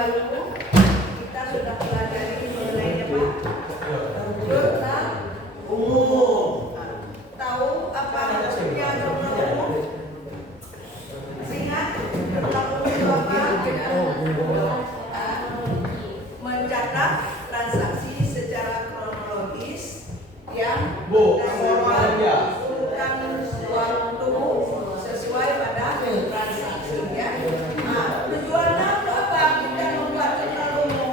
lalu kita sudah pelajari mengenai apa? Jurnal umum. Tahu apa maksudnya jurnal umum? Ingat jurnal umum itu apa? Mencatat transaksi secara kronologis yang berdasarkan urutan waktu sesuai pada transaksinya. Tujuannya untuk apa kita membuat jurnal umum?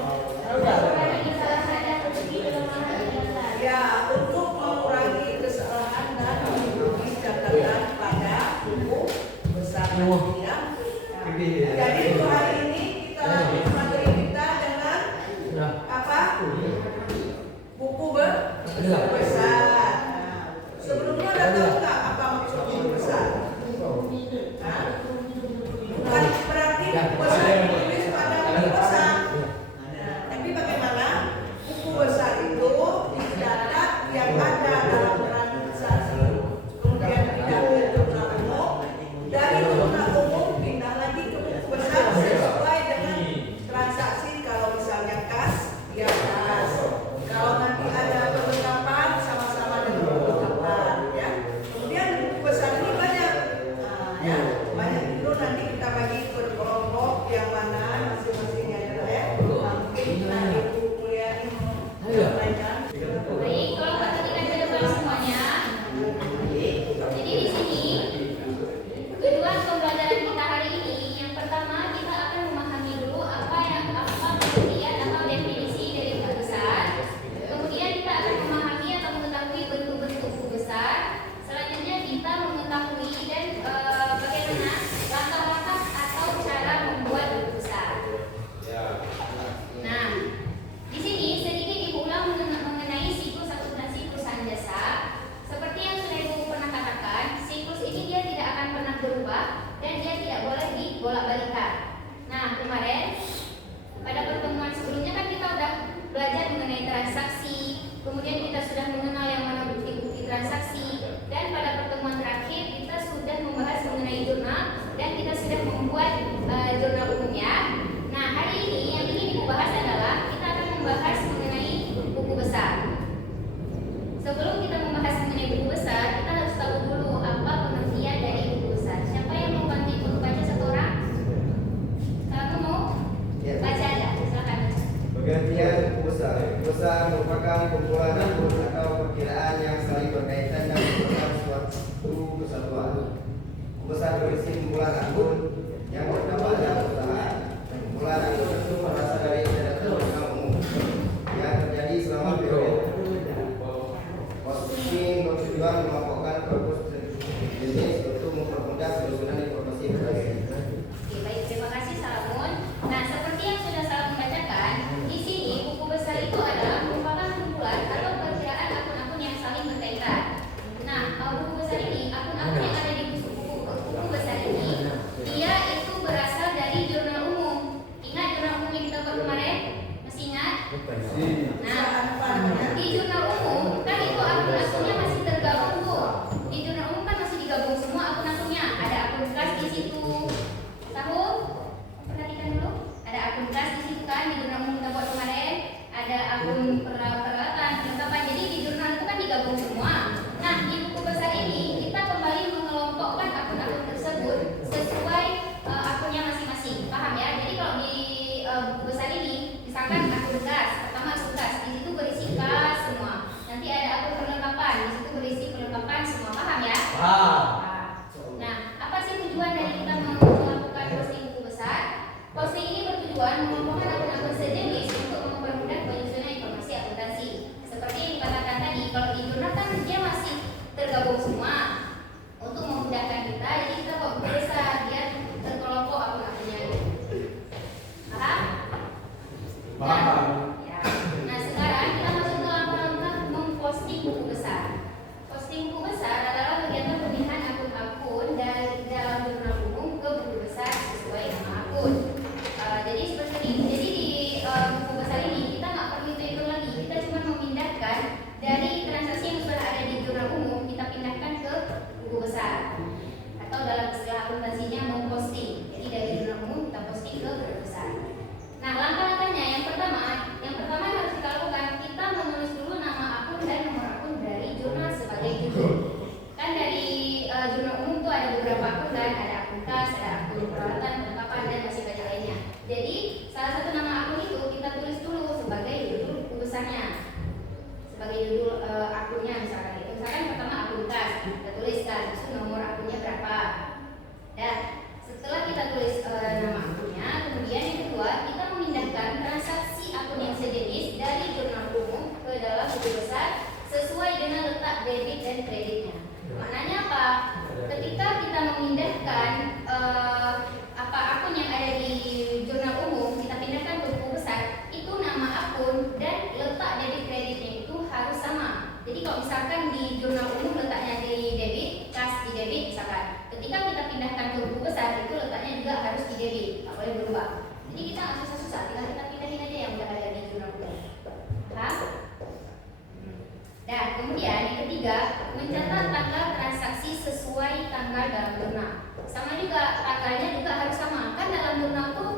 Ya, untuk mengurangi kesalahan dan mengurangi catatan pada buku besar ya. Jadi untuk hari ini kita lanjut materi kita dengan apa? Buku besar. Sebelumnya ada tahu nggak apa maksud buku besar? Bukan berarti buku besar ditulis pada buku besar. Tapi bagaimana buku besar itu dicatat yang ada dalam transaksi, kemudian pindah ke jurnal umum, dari jurnal umum pindah lagi ke buku besar sesuai dengan transaksi. Kalau misalnya kas, ya kas. Kalau nanti ada perlengkapan sama-sama dengan perlengkapan, ya. Kemudian di buku besar ini banyak, ya banyak itu nanti kita bagi per kelompok yang mana masing-masingnya ya. Mungkin nanti buku kuliah ini menyampaikan. Baik, kalau perhatikan ke depan semuanya. Jadi di sini tujuan pembelajaran kita hari ini, yang pertama kita akan memahami dulu apa pengertian atau definisi dari buku besar. Kemudian kita akan memahami atau mengetahui bentuk-bentuk buku besar. Selanjutnya kita mengetahui dan bagaimana langkah-langkah atau cara membuat buku besar. Nah, di sini sedikit Ibu ulang mengenai siklus akuntansi perusahaan jasa. Seperti yang sudah Ibu pernah katakan, siklus ini dia tidak akan pernah berubah dan dia tidak boleh dibolak-balikan. Nah, kemarin pada pertemuan sebelumnya kan kita udah belajar mengenai transaksi, kemudian kita sudah mengenal yang mana bukti-bukti transaksi, dan pada pertemuan terakhir kita sudah membahas mengenai jurnal dan kita sudah membuat jurnal umumnya. Nah, hari ini yang ingin Ibu bahas adalah kita akan membahas mengenai buku besar. Sebelum kita membahas mengenai buku besar, kita harus tahu dulu apa pengertian dari buku besar. Siapa yang mau bantu Ibu baca satu orang? Kamu mau? Baca ada, silakan baca. Pengertian buku besar. Buku besar merupakan kumpulan akun atau perkiraan yang saling berkaitan dan merupakan suatu kesatuan. Buku besar berisi kumpulan akun yang berdampak dalam perusahaan. Kumpulan akun itu berasal dari data jurnal umum yang terjadi selama periode. Posting bertujuan melaporkan purpose jenis untuk mempermudah penyusunan informasi berbagai. Oke, baik, terima kasih Salamun. Nah, seperti yang sudah Salamun bacakan, di sini buku besar itu adalah merupakan kumpulan atau perkiraan akun-akun yang saling berkaitan. Nah, buku besar ini, akun-akun yang ada di buku besar ini, dia itu berasal dari jurnal umum. Ingat jurnal umum yang kita buat kemarin? Masih ingat? Nah, di jurnal umum kan itu akun-akunnya masih tergabung tuh. Di jurnal umum kan masih digabung semua akun-akunnya. Ada akun kas di situ. Tahu? Perhatikan dulu. Ada akun kas di situ kan di jurnal umum kita buat kemarin. Ada akun peralatan, perlengkapan. Jadi di jurnal itu kan digabung semua. Nah, di buku besar ini kita kembali mengelompokkan akun-akun tersebut sesuai akunnya masing-masing. Paham ya? Jadi kalau di buku besar ini misalkan akun kas, pertama akun kas, di situ berisi kas semua. Nanti ada akun perlengkapan, di situ berisi perlengkapan semua. Paham ya? Paham. Nah, apa sih tujuan dari kita melakukan posting buku besar? Posting ini bertujuan mengumpulkan akun-akun sejenis untuk mempermudah penyusunan informasi akuntansi. Seperti yang dikatakan tadi, kalau di jurnal kan dia masih tergabung semua. Untuk memudahkan kita, jadi kita buat buku besar biar terkelompok akun-akunnya. Paham? Paham. Ya. Nah, sekarang kita masuk ke langkah-langkah memposting buku besar. Posting buku besar adalah kegiatan pemindahan akun-akun dari dalam jurnal umum ke buku besar sesuai nama akun. Jadi seperti ini. Jadi di buku besar ini kita nggak perlu itu lagi. Kita cuma memindahkan dari transaksi yang sudah ada di jurnal umum, kita pindahkan ke buku besar. Atau dalam istilah akuntansinya memposting. Jadi dari jurnal umum kita posting ke buku besar. Nah, kita nggak susah-susah, tinggal kita pindahin aja yang udah ada di jurnal umum. Paham? Dan kemudian yang ketiga, mencatat tanggal transaksi sesuai tanggal dalam jurnal. Sama juga tanggalnya juga harus sama. Kan dalam jurnal tuh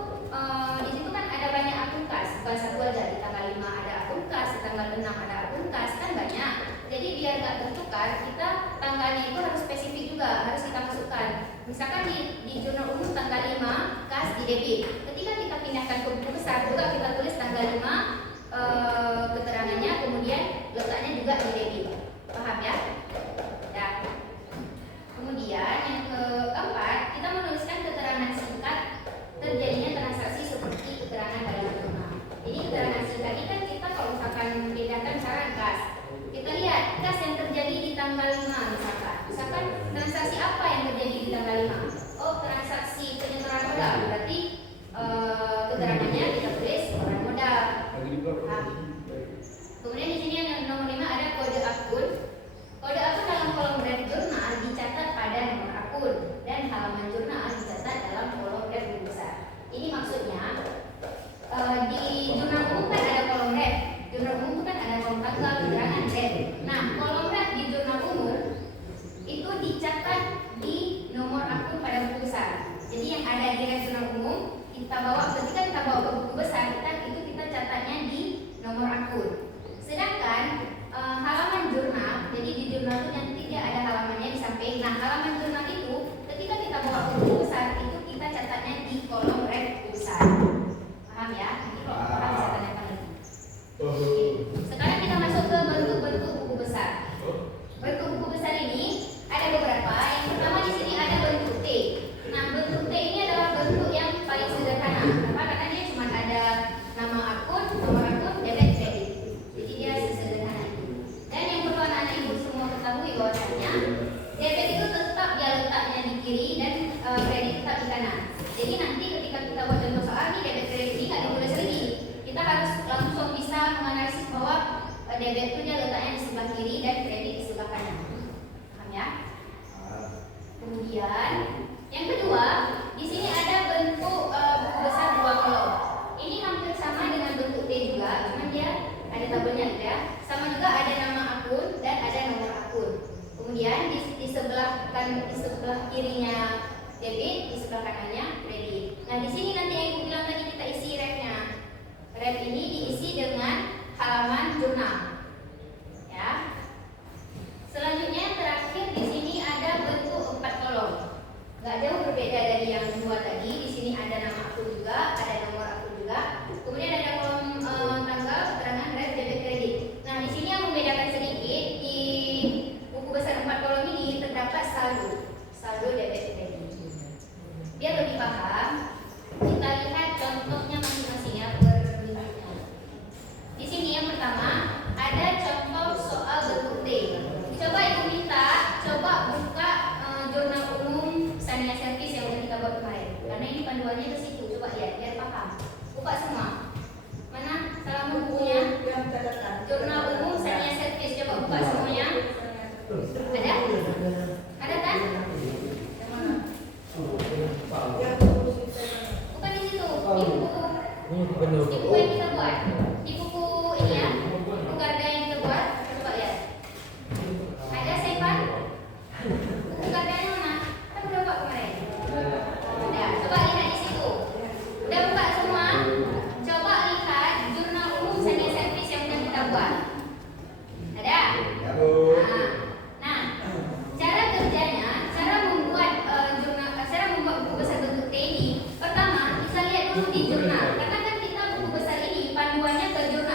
di situ kan ada banyak akun kas, bukan satu aja. Di tanggal 5 ada akun kas, di tanggal 6 ada akun kas, kan banyak. Jadi biar nggak bertukar, kita tanggalnya itu harus spesifik juga, harus kita masukkan. Misalkan di jurnal umum tanggal 5 kas di debit. Ketika kita pindahkan ke buku besar juga kita tulis tanggal 5 keterangannya, kemudian letaknya juga di debit. Paham ya? Dan kemudian yang keempat, kita menuliskan keterangan singkat terjadinya transaksi seperti keterangan dalam jurnal. Ini keterangan singkat ini kan kita kalau misalkan pindahkan misalkan kas, kita lihat kas yang terjadi di tanggal 5 misalkan transaksi apa yang terjadi di tanggal 5? Oh, transaksi penyetoran modal, berarti keterangannya kita tulis setoran modal. Kemudian di sini yang nomor 5 ada kode akun. Kode akun dalam kolom red jurnal dicatat pada nomor akun dan halaman jurnal dicatat dalam kolom red buku besar. Ini maksudnya di jurnal umum kan ada kolom red. Jurnal umum kan ada kolom tanggal, keterangan red. Nah, kolom red di jurnal umum itu dicatat di nomor akun pada buku besar. Jadi yang ada di red jurnal umum ketika kita bawa ke buku besar kita catatnya di nomor akun. Sedangkan halaman jurnal, jadi di jurnal itu nanti dia ada halamannya di samping. Nah, halaman jurnal itu ketika kita bawa ke buku besar itu kita catatnya di kolom red buku besar. Paham ya? Nanti kalau paham bisa tanyakan lagi. Oke. Sekarang kita masuk ke bentuk-bentuk buku besar. Bentuk buku besar ini ada beberapa. Yang pertama di sini ada bentuk T. Nah, bentuk T ini adalah bentuk yang paling sederhana. Kenapa? Karena dia cuma ada nama akun, nomor akun, debit, kredit. Jadi dia sesederhana itu. Dan yang perlu anak-anak ibu semua ketahui bahwasanya debit itu tetap dia letaknya di kiri dan kredit tetap di kanan. Jadi nanti ketika kita buat contoh soal nih debit kredit ini nggak ditulis lagi. Kita harus langsung bisa menganalisis bahwa debit itu dia letaknya di sebelah kiri dan kredit di sebelah kanan. Paham ya? Kemudian yang kedua, di sini ada bentuk buku besar dua kolom. Ini hampir sama dengan bentuk T juga, cuma dia ada tabelnya ya. Sama juga ada nama akun dan ada nomor akun. Kemudian di sebelah kirinya debit, di sebelah kanannya kredit. Nah, di sini nanti yang ibu bilang tadi kita isi rednya. Red ini diisi dengan halaman jurnal. Ya. Selanjutnya yang terakhir di sini ada bentuk 4 kolom. Gak jauh berbeda dari yang dua tadi. Di sini ada nama akun juga, ada nomor akun juga. Kemudian ada kolom tanggal, keterangan red, debit, kredit. Nah, di sini yang membedakan sedikit di buku besar 4 kolom ini terdapat saldo debit, kredit. Biar lebih paham, kita lihat contohnya masing-masing ya per bentuknya. Di sini yang pertama ada contoh soal bentuk T. Coba ibu minta, coba buka jurnal umum Sania Service yang udah kita buat kemarin. Karena ini panduannya ke situ. Coba lihat biar paham. Buka semua. Mana salah bukunya? Jurnal umum Sania Service. Coba buka semuanya. Ada? Ada kan? Bukan di situ. Di buku yang kita buat. Di buku ini ya. Buku Garda yang kita buat. Coba lihat. Ada Sepan? Buku Gardanya mana? Kan udah buat kemarin. Ada. Coba lihat di situ. Udah buka semua. Coba lihat jurnal umum Sania Service yang udah kita buat. Ada? Nah, cara kerjanya, cara membuat buku besar bentuk T ini. Pertama, bisa lihat dulu di jurnal. Karena kan kita buku besar ini panduannya ke jurnal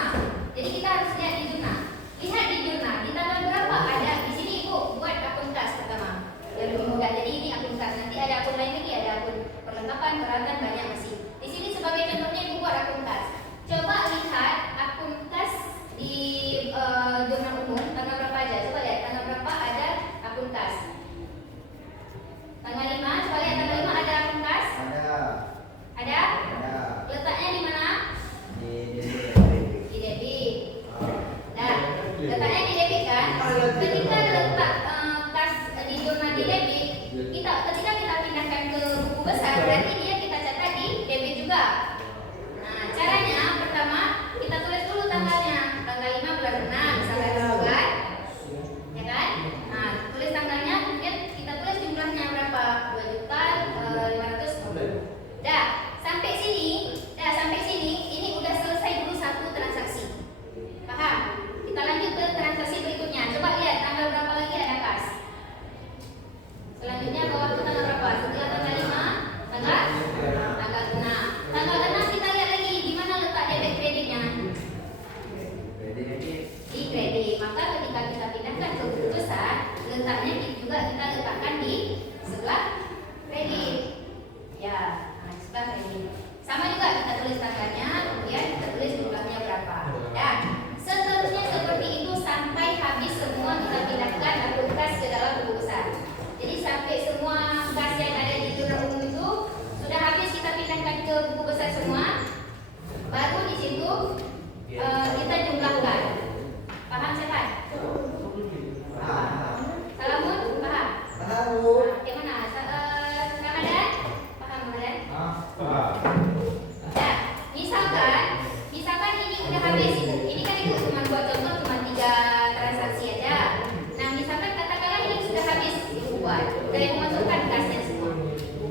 habis ibu, ini kan ibu cuma buat contoh cuma 3 transaksi aja. Nah misalkan katakanlah ini sudah habis ibu buat, udah ibu masukkan kasnya semua.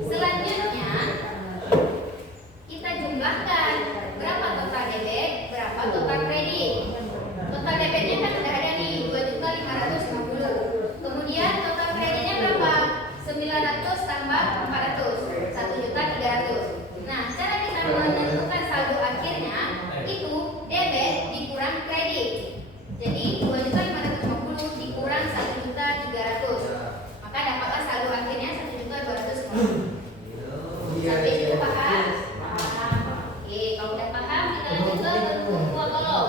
Selanjutnya kita jumlahkan berapa total debit, berapa total kredit. Total debitnya kan sudah ada nih 2.550. Kemudian total kreditnya berapa? 900 tambah 400, 1.300.000. Nah, cara kita menentukan saldo akhirnya itu debit dikurang kredit. Jadi 2.550 dikurang 1.300.000. Maka dapatlah saldo akhirnya 1.250.000. Sampai situ paham? Paham. Oke, kalau udah paham kita lanjut ke bentuk dua kolom.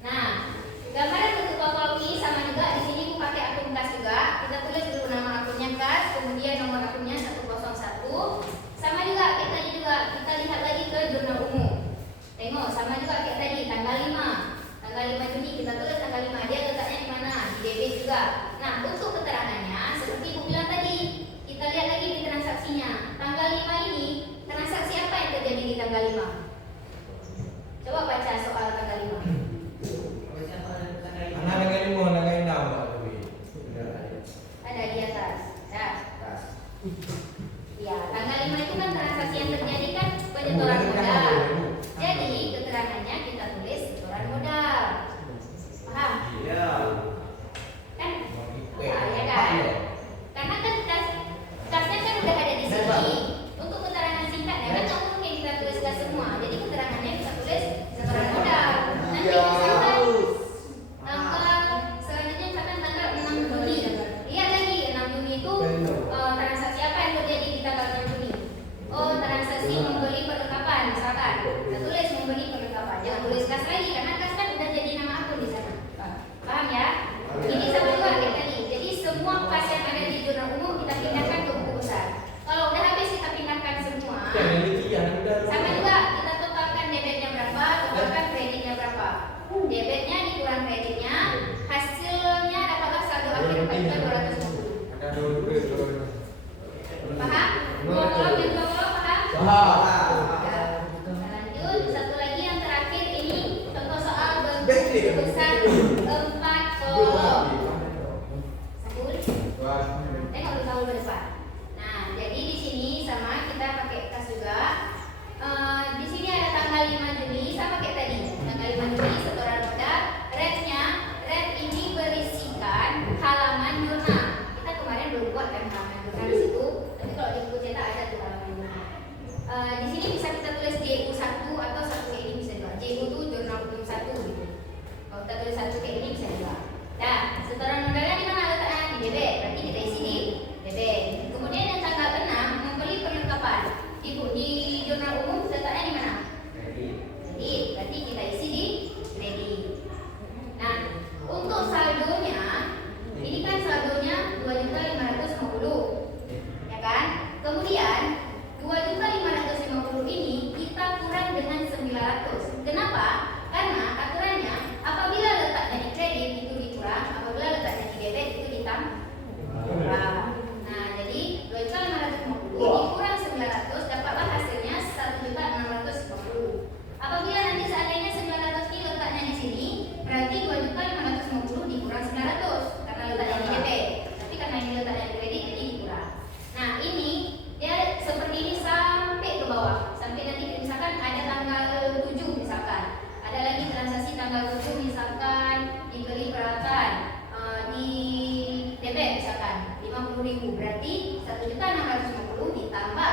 Nah, gambaran bentuk dua kolom ini sama juga. Di sini aku pakai akun kas juga. Kita tulis dulu nama akunnya kas, kemudian nomor akunnya 101. Sama juga kayak tadi juga. Kita lihat lagi ke jurnal umum. Tengok sama juga kayak tadi tanggal 5. Tanggal 5 Juni kita tulis tanggal 5. Dia letaknya di mana? Di debit juga. Nah, untuk keterangannya seperti aku bilang tadi, kita lihat lagi di transaksinya. Tanggal 5 ini transaksi apa yang terjadi di tanggal 5? Coba baca soal tanggal 5. Anak dengan lima, anak dengan enam. Ada di atas. Ya. Ya, tanggal 5 itu kan transaksi yang terjadi kan penyetoran modal. Jadi keterangannya kita tulis setoran modal. Paham? Ya. Kan? Ya kan? Karena kan kasnya kan udah ada di sini. Untuk keterangan singkatnya kan nggak mungkin kita tulis kas semua. Jadi keterangannya kita tulis setoran modal. Nanti misalkan selanjutnya misalkan tanggal 6 Juni. Lihat lagi 6 Juni itu transaksi apa yang terjadi di tanggal 6 Juni? Oh, transaksi membeli perlengkapan misalkan. Kita tulis membeli perlengkapan. Jangan tulis kas lagi karena kas kan udah jadi nama akun di sana. Paham ya? Ini sama juga kayak tadi. Jadi semua kas yang ada di jurnal umum kita pindahkan ke buku besar. Kalau udah habis kita pindahkan semua. Sama juga kita totalkan debitnya berapa, totalkan kreditnya berapa. Debitnya dikurang kreditnya, hasilnya dapatlah saldo akhir 4.250. Paham? Dua kolom yang dua kolom paham? Ya. Kita lanjut satu lagi yang terakhir ini contoh soal bentuk besar 4 kolom. Sabun. Tengok dulu tahu ke depan. Nah, jadi di sini sama kita pakai kas juga. Di sini ada tanggal 5 Juni sama kayak tadi. Tanggal 5 Juni setoran modal. Red ini berisikan halaman jurnal. Kita kemarin belum buat kan halaman jurnal di situ. Tapi kalau di buku cetak ada tuh halaman jurnal. Di sini bisa kita tulis JU1 atau satu kayak ini bisa juga. JU itu jurnal umum 1 gitu. Kalau kita tulis satu kayak ini bisa juga. Nah, setoran modalnya di mana letaknya? Di debit. Berarti kita isi di debit. Kemudian yang tanggal 6 membeli perlengkapan. Di jurnal umum letaknya di mana? Kredit. Berarti kita isi di kredit. Nah, untuk saldonya ini kan saldonya 2.550, ya kan? Kemudian 2.550 ini kita kurang dengan 900. Kenapa? Karena aturannya apabila letaknya di kredit itu dikurang, apabila letaknya di debit itu ditambah. Nah, jadi 2.550 dikurang 900 dapatlah hasilnya 1.650. Apabila nanti seandainya 900 ini letaknya di sini, berarti 2.550 dikurang 900 karena letaknya di debit. Tapi karena ini letaknya di kredit jadi dikurang. Nah, ini dia seperti ini sampai ke bawah. Sampai nanti misalkan ada tanggal 7 misalkan. Ada lagi transaksi tanggal 7 misalkan dibeli peralatan di debit misalkan 50.000, berarti 1.650 ditambah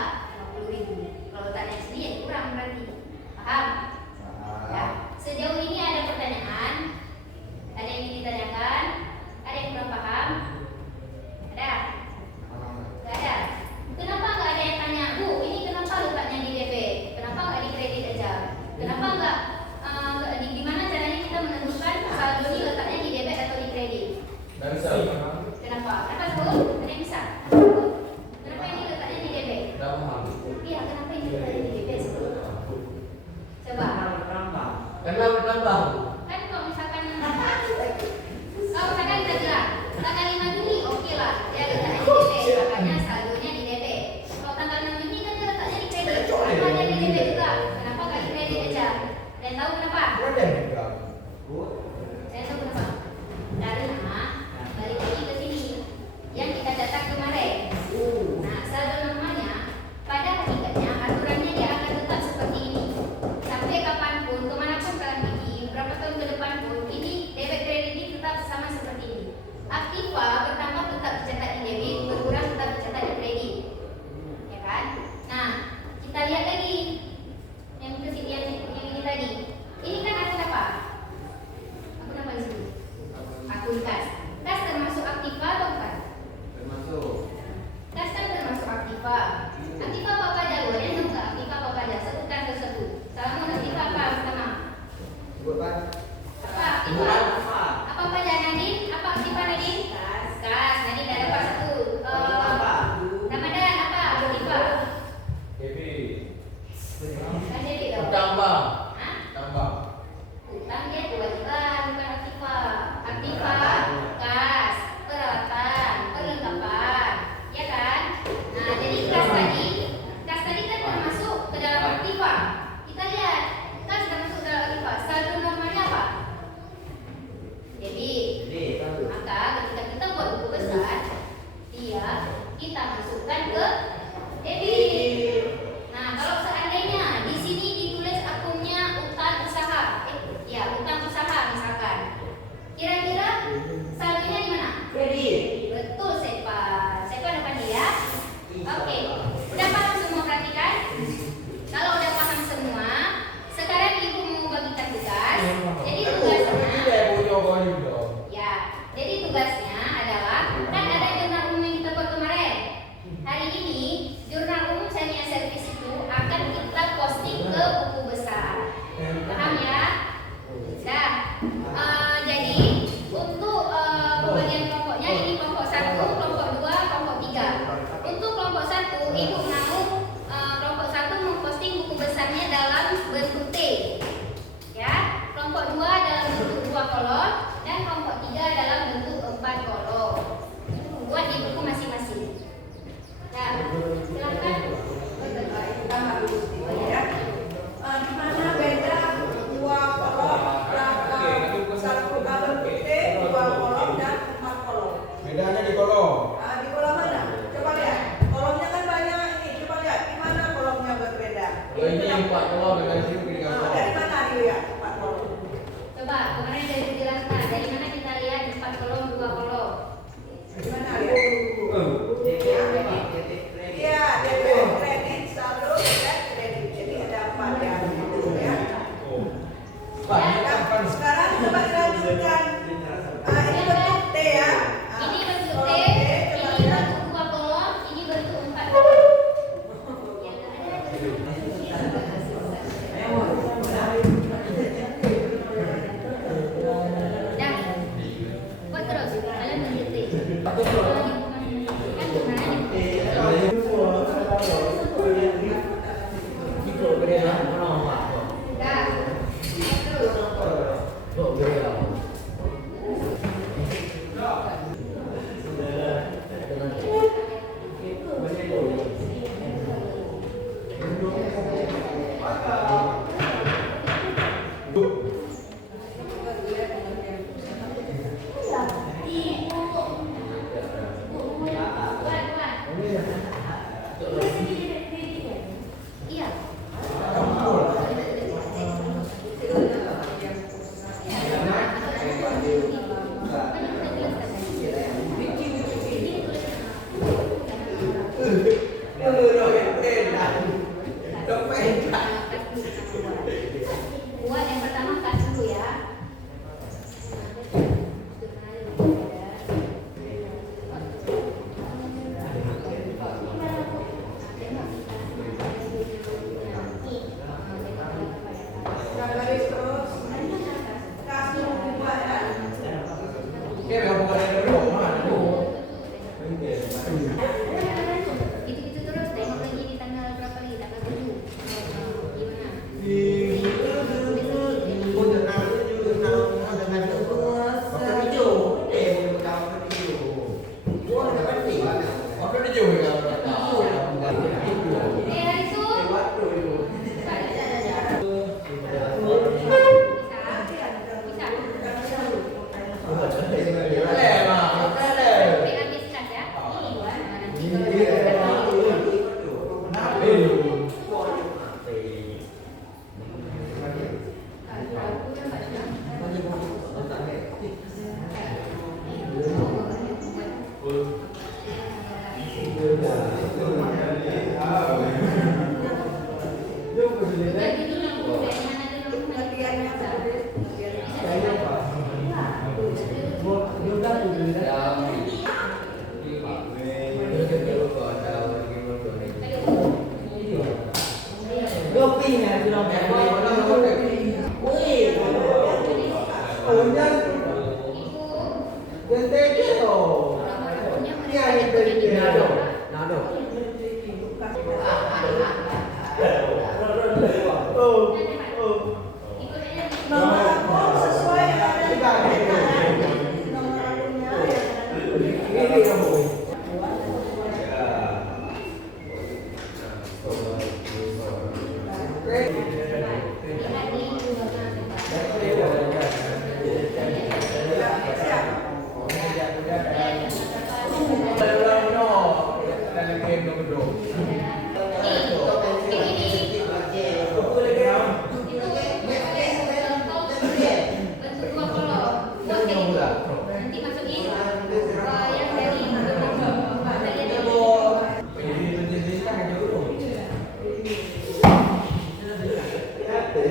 50.000. Kalau letaknya di sini ya kurang berarti. Paham? Ya. Sejauh ini ada pertanyaan? Ada yang ingin ditanyakan? Ada yang belum paham? Ada? Gak ada? Kenapa nggak ada yang tanya, Bu, ini kenapa letaknya di debit? Kenapa nggak di kredit aja? Kenapa nggak di mana caranya kita menentukan saldo ini letaknya di debit atau di kredit? Kenapa? Kenapa, Bu? Ada yang bisa? Kenapa ini letaknya di debit? Iya, kenapa ini letaknya di debit? Coba. Kan kalau misalkan kita bilang tanggal 5 Juni oke lah dia letaknya di debit, makanya saldonya di debit. Kalau tanggal 6 Juni kan dia letaknya di kredit, kenapa dia di debit juga? Kenapa nggak di kredit aja? Dan tahu kenapa? Ada juga. Saya tahu kenapa. Karena balik lagi ke sini yang kita catat kemarin. Nah, sebenarnya pada hakikatnya aturannya dia akan tetap seperti ini. Sampai kapanpun, kemanapun kalian pergi, berapa tahun ke depan pun, ini debit kredit ini tetap sama seperti ini. Aktiva bertambah tetap dicatat di debit, berkurang tetap dicatat di kredit. Ya kan? Nah, kita lihat lagi yang ini tadi. Ini kan akun apa? Akun apa di sini? Akun kas. Kas termasuk aktiva atau bukan? Termasuk. Kas kan termasuk aktiva. Aktiva apa aja? Boleh enggak? Aktiva apa aja? Sebutkan satu-satu. Salamun aktiva apa pertama? Sebut Pak. Apa aktiva? Apa aja Nadine? Apa aktiva Nadine? Kas. Nadine dah dapat satu. Ramadan apa? Aktiva. Devi. Kan jadi Tambah. Hah? Tambah.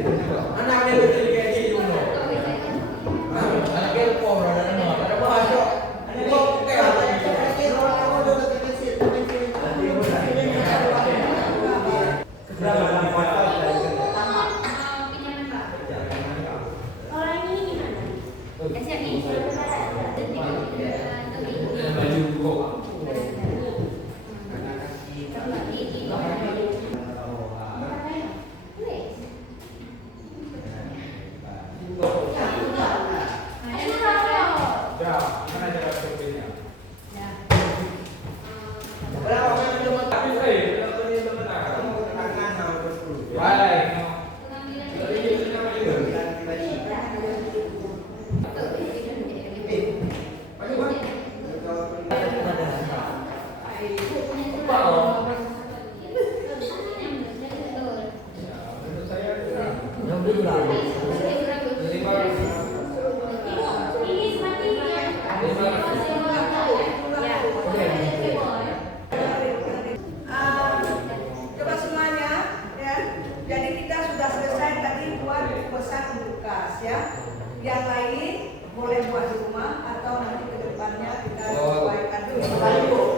Anaknya betul kayak gitu loh. Anaknya power dan ada bahasa. Kok kayak apa ya? Pinjaman Pak. Orang ini gimana? Siap nih. Ya, mana cara berpikirnya? Tapi saya baik. Coba semuanya ya. Jadi kita sudah selesai tadi buat pesan untuk kas ya. Yang lain boleh buat di rumah atau nanti ke depannya kita sesuaikan dulu.